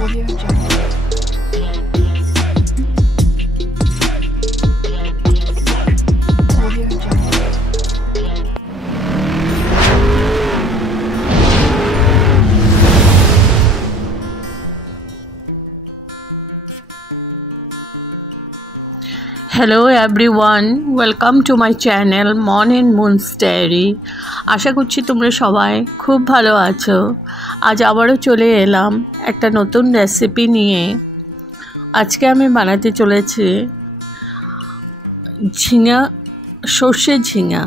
Audio Jungle. Audio Jungle. Hello everyone, welcome to my channel Mon and Moon's Diary. আশা করছি তোমরা সবাই খুব ভালো আছো। আজ আবারও চলে এলাম একটা নতুন রেসিপি নিয়ে। আজকে আমি বানাতে চলেছি ঝিঙা, সর্ষে ঝিঙা।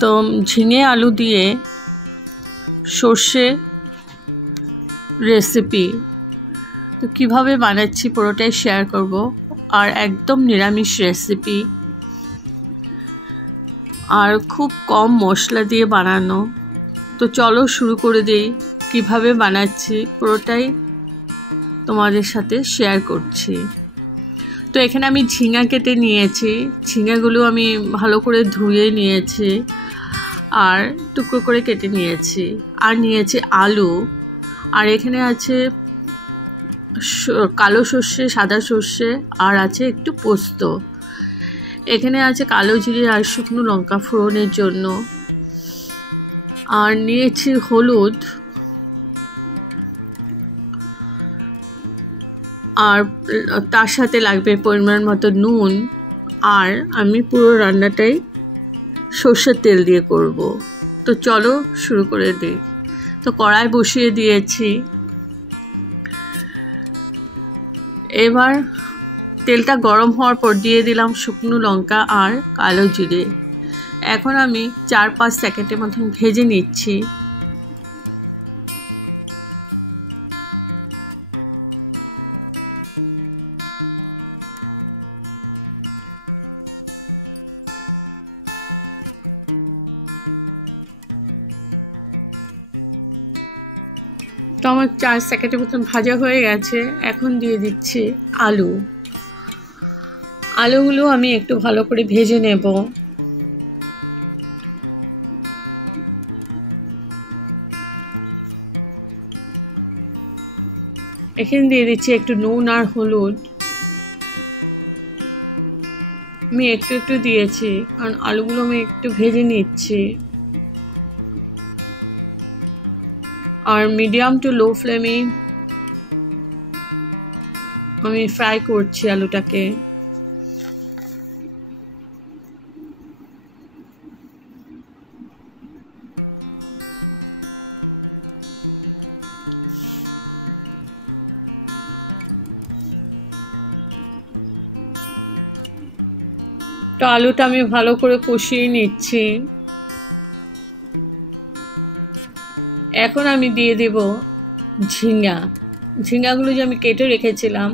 তো ঝিঙে আলু দিয়ে সর্ষে রেসিপি তো কীভাবে বানাচ্ছি পুরোটাই শেয়ার করব। আর একদম নিরামিষ রেসিপি, আর খুব কম মশলা দিয়ে বানানো। তো চলো শুরু করে দিই। কিভাবে বানাচ্ছি পুরোটাই তোমাদের সাথে শেয়ার করছি। তো এখানে আমি ঝিঙা কেটে নিয়েছি। ঝিঙাগুলো আমি ভালো করে ধুয়ে নিয়েছি আর টুকরো করে কেটে নিয়েছি। আর নিয়েছি আলু, আর এখানে আছে কালো সর্ষে, সাদা সর্ষে, আর আছে একটু পোস্ত। এখানে আছে কালো জিরে আর শুকনো লঙ্কা ফোড়নের জন্য। আর নিয়েছি হলুদ, আর তার সাথে লাগবে পরিমাণ মতো নুন। আর আমি পুরো রান্নাটাই সর্ষের তেল দিয়ে করব। তো চলো শুরু করে দিই। তো কড়াই বসিয়ে দিয়েছি। এবার তেলটা গরম হওয়ার পর দিয়ে দিলাম শুকনো লঙ্কা আর কালো জিরে। এখন আমি 4-5 সেকেন্ডের মতন ভেজে নিচ্ছি। তো আমার 4 সেকেন্ডের মতন ভাজা হয়ে গেছে। এখন দিয়ে দিচ্ছি আলু। আলুগুলো আমি একটু ভালো করে ভেজে নেব। এখানে দিয়ে দিচ্ছি একটু নুন আর হলুদ। আমি একটু দিয়েছি কারণ আলুগুলো আমি একটু ভেজে নিচ্ছি। আর মিডিয়াম টু লো ফ্লেমে আমি ফ্রাই করছি আলুটাকে। তো আলুটা আমি ভালো করে কষিয়ে নিচ্ছি। এখন আমি দিয়ে দেব ঝিঙাগুলো যে আমি কেটে রেখেছিলাম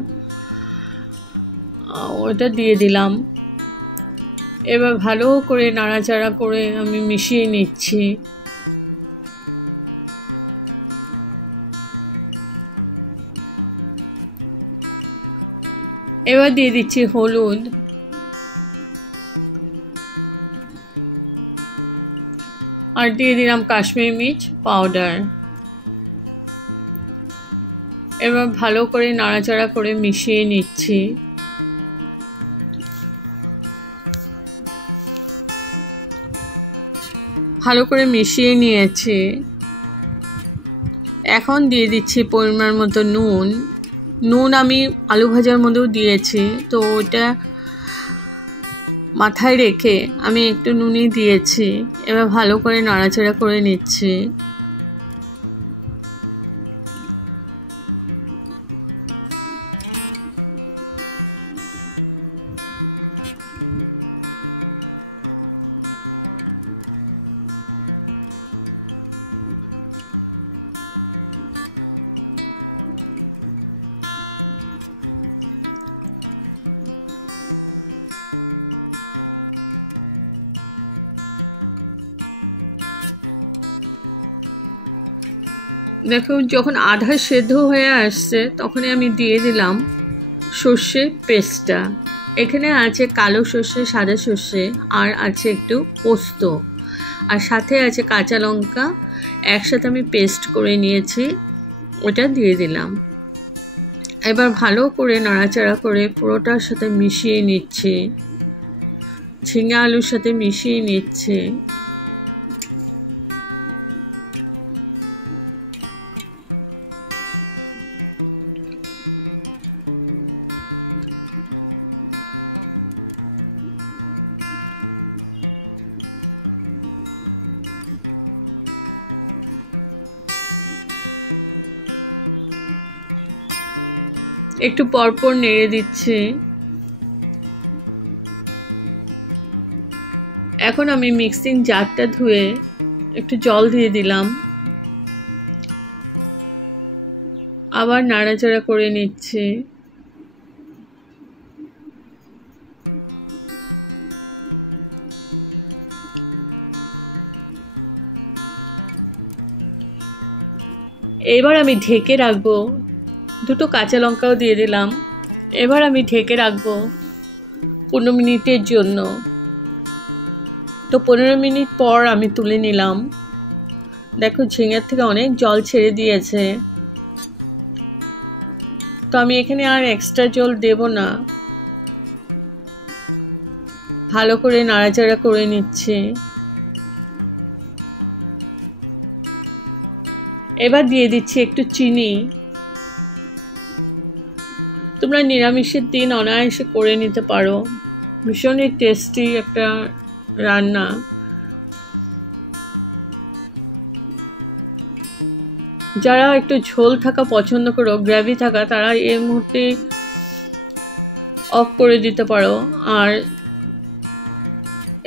ওটা দিয়ে দিলাম। এবার ভালো করে নাড়াচাড়া করে আমি মিশিয়ে নিচ্ছি। এবার দিয়ে দিচ্ছি হলুদ, আর দিয়ে দিলাম কাশ্মীরি মির্চ পাউডার। এবার ভালো করে নাড়াচাড়া করে মিশিয়ে নিচ্ছি। ভালো করে মিশিয়ে নিয়েছি। এখন দিয়ে দিচ্ছি পরিমাণ মতো নুন আমি আলু ভাজার মধ্যেও দিয়েছি, তো ওটা মাথায় রেখে আমি একটু নুনই দিয়েছি। এবার ভালো করে নাড়াচাড়া করে নিচ্ছি। দেখো যখন আধা সেদ্ধ হয়ে আসছে তখনই আমি দিয়ে দিলাম সর্ষে পেস্টটা। এখানে আছে কালো সর্ষে, সাদা সর্ষে, আর আছে একটু পোস্ত, আর সাথে আছে কাঁচা লঙ্কা। একসাথে আমি পেস্ট করে নিয়েছি, ওটা দিয়ে দিলাম। এবার ভালো করে নাড়াচাড়া করে পুরোটার সাথে মিশিয়ে নিচ্ছি, ঝিঙে আলুর সাথে মিশিয়ে নিচ্ছি। একটু পরপর নেড়ে দিচ্ছি। এখন আমি মিক্সিং জারটা ধুয়ে একটু জল দিয়ে দিলাম, আবার নাড়াচাড়া করে নিচ্ছি। এবার আমি ঢেকে রাখবো, দুটো কাঁচা লঙ্কাও দিয়ে দিলাম। এবার আমি ঢেকে রাখবো 15 মিনিটের জন্য। তো 15 মিনিট পর আমি তুলে নিলাম। দেখো ঝিঙের থেকে অনেক জল ছেড়ে দিয়েছে। তো আমি এখানে আর এক্সট্রা জল দেব না, ভালো করে নাড়াচাড়া করে নিচ্ছি। এবার দিয়ে দিচ্ছি একটু চিনি। তোমরা নিরামিষের দিন অনায়াসে করে নিতে পারো, ভীষণই টেস্টি একটা রান্না। যারা একটু ঝোল থাকা পছন্দ করো, গ্রেভি থাকা, তারা এই মুহূর্তে অফ করে দিতে পারো। আর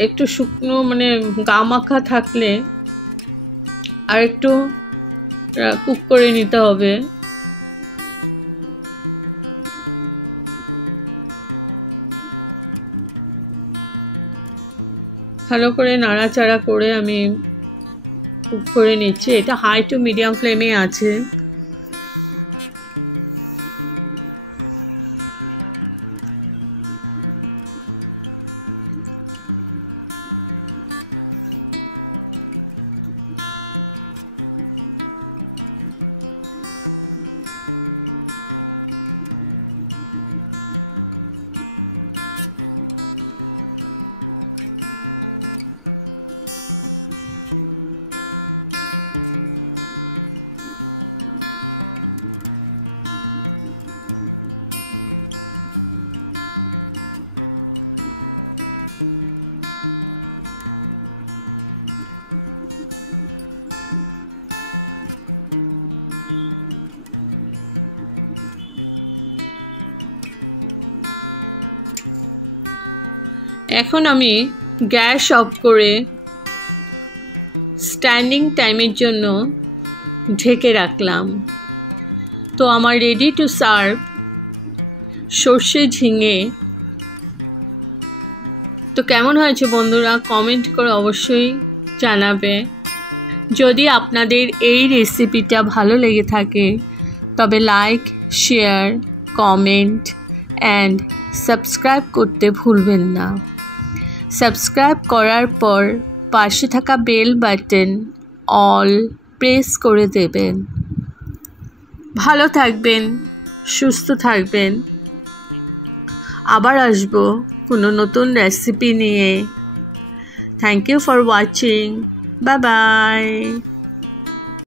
একটু শুকনো মানে গা মাখা থাকলে আর একটু কুক করে নিতে হবে। ভালো করে নাড়াচাড়া করে আমি কুক করে নিচ্ছি। এটা হাই টু মিডিয়াম ফ্লেমে আছে। এখন আমি গ্যাস অফ করে স্ট্যান্ডিং টাইমের জন্য ঢেকে রাখলাম। তো আমার রেডি টু সার্ভ সর্ষে ঝিঙে। তো কেমন হয়েছে বন্ধুরা, কমেন্ট করে অবশ্যই জানাবে। যদি আপনাদের এই রেসিপিটা ভালো লেগে থাকে তবে like, share, comment and subscribe করতে ভুলবেন না। সাবস্ক্রাইব করার পর পাশে থাকা বেল বাটন অল প্রেস করে দেবেন। ভালো থাকবেন, সুস্থ থাকবেন। আবার আসবো কোনো নতুন রেসিপি নিয়ে। Thank you for watching. Bye by.